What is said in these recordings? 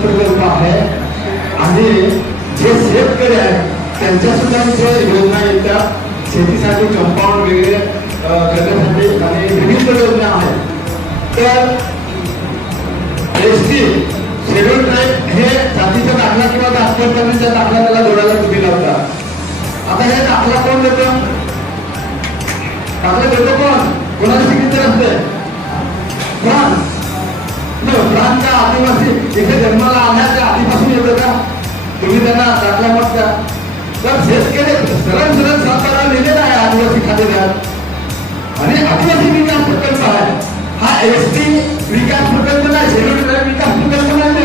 प्रकल्प आहे आणि जे शेतकरी आहेत त्यांच्या सुद्धा इथे योजना येतात, शेतीसाठी कंपाऊंड वगैरे करण्यासाठी आणि विविध योजना आहेत. तर एसटी शेड्यूल ट्राईब हे जातीचा दाखला किंवा दाखल करण्याचा दाखला त्याला जोडायला तुम्ही लावता. आता हे दाखला कोण देतो? दाखला देतो कोण? कोणाची सिग्नेचर असते? प्रांतच्या आदिवासी इथे जन्माला आल्याच्या आधीपासून येतं का? तुम्ही त्यांना दाखला मागता. तर शेतकरी सरळ सरळ सरकारला लिहिलेला आहे आदिवासी खातेदार आणि आदिवासी विकास प्रकल्प आहे हा. एसटी विकास प्रकल्प नाही, शेड्यूल ट्राईब विकास प्रकल्प नाही,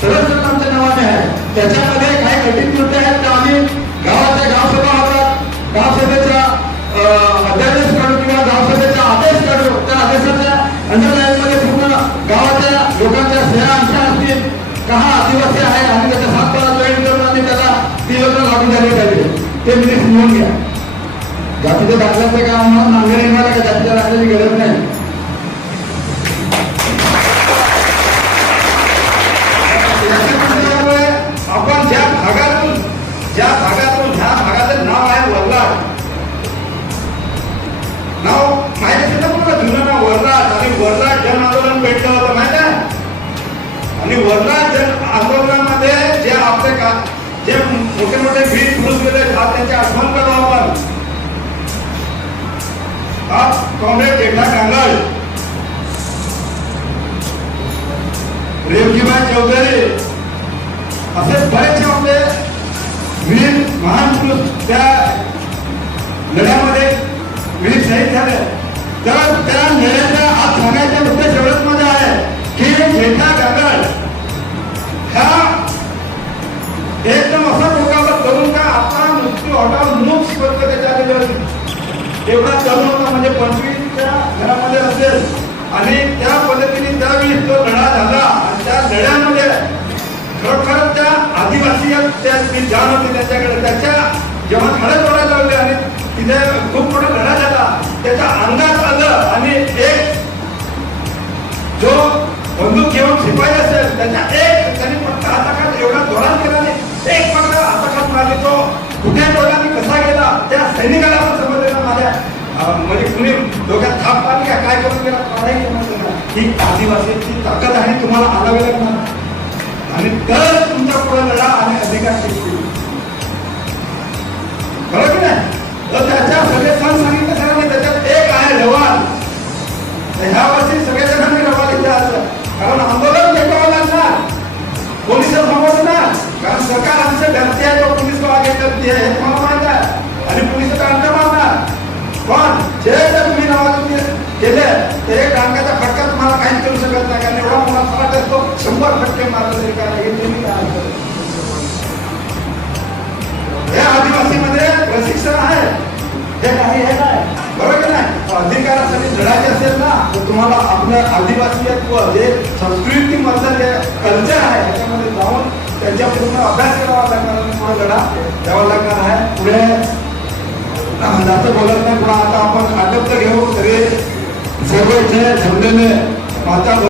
सरळ सरळ आमच्या नावाने आहे. त्याच्यामध्ये काही कठीण मुद्दे आहेत तर आम्ही गावाच्या गावसभा होतात, गावसभेचा अध्यादेश काढू किंवा गावसभेचा आदेश काढू. त्या आदेशाच्या अंडरलाईनमध्ये पूर्ण गावाच्या लोकांच्या सह्या आमच्या असतील का हा आदिवासी आहे आणि त्याच्या सातबारा जॉईन करून आणि त्याला ती योजना लागू झाली पाहिजे ते मी समजून घ्या. जातीच्या दाखल्याचं काम आम्हाला नांगर येणार का? जातीच्या दाखल्याची गरज नाही. आपण ज्या भागातून ह्या भागाचं नाव आहे वरलाट, नाव माहिती असेल ना तुम्हाला, जुनं नाव वरलाट. आणि वरलाट जन आंदोलन भेटलं होतं माहिती आहे. आणि वरलाट जन आंदोलनामध्ये जे आपले जे मोठे मोठे वीर पुरुष गेले त्यांची आठवण करू आपण. कॉम्रेड जेठा कांगळ, रेवजीबाई चौधरी असे बरेचसे आपले वीर महान पुरुष त्या लढ्यामध्ये वीर शहीद झाले. तर त्या लढ्याचा आज सांगायचा मुद्दा एवढंच मध्ये आहे की जेठा कांगळ ह्या एकदम असा लोकांना करून का आपला मृत्यू हटावून मूक स्पर्ध त्याच्या एवढा तरुण होता, म्हणजे 25च्या घरामध्ये असेल. आणि त्या पद्धतीने त्यावेळी तो लढा झाला आणि त्या लढ्यामध्ये खरोखर त्या आदिवासी त्याची जाण होती त्यांच्याकडे. त्याच्या जेव्हा खडे तोडायला लावले आणि तिथे खूप मोठा लढा झाला, त्याच्या अंगात आलं आणि एक जो बंदूक घेऊन शिपाई असेल त्याच्या त्यांनी फक्त हाताखात एवढा धोरण केला नाही, एक फक्त हाताखात मारले. तो कुठे तोडला आणि कसा गेला त्या सैनिकाला पण समजलेला माझ्या म्हणजे कुणी डोक्यात थाप पाणी का काय करून गेला काढायला समजलं. ही आदिवासीची ताकद आहे, तुम्हाला आणावी लागणार आणि तर तुमचा पुढे लढा आणि अधिकार शिकतील. बरोबर की नाही? तर त्याच्या सगळे सण सांगितले सरांनी, त्याच्यात एक आहे रवाल. ह्या वर्षी सगळ्या जणांनी रवाल इथे आलं, कारण आंदोलन टेकावं लागणार, पोलिस समजणार, कारण सरकार आमचं धरती आहे, तो पोलीस आगे करते हे तुम्हाला माहित आहे. आणि पोलिस अंत मारणार पण जे जर तुम्ही नावाजून केले तर एक डांगाचा फटका तुम्हाला काहीच करू शकत नाही, कारण एवढा मला फरक असतो 100% मारला तरी काय हे तुम्ही काय. हे आदिवासीमध्ये प्रशिक्षण आहे, हे काही हे नाही. बरोबर की नाही? अधिकारासाठी लढायचे असेल ना तर तुम्हाला आपलं आदिवासीत्व जे संस्कृती मधलं जे कल्चर आहे त्याच्यामध्ये जाऊन त्यांच्या पूर्ण अभ्यास करावा लागणार आणि पुढे लढा द्यावा लागणार आहे. पुढे जास्त बोलत नाही, पुन्हा आता आपण आटप तर घेऊ तरी सर्व इथे जमलेले माता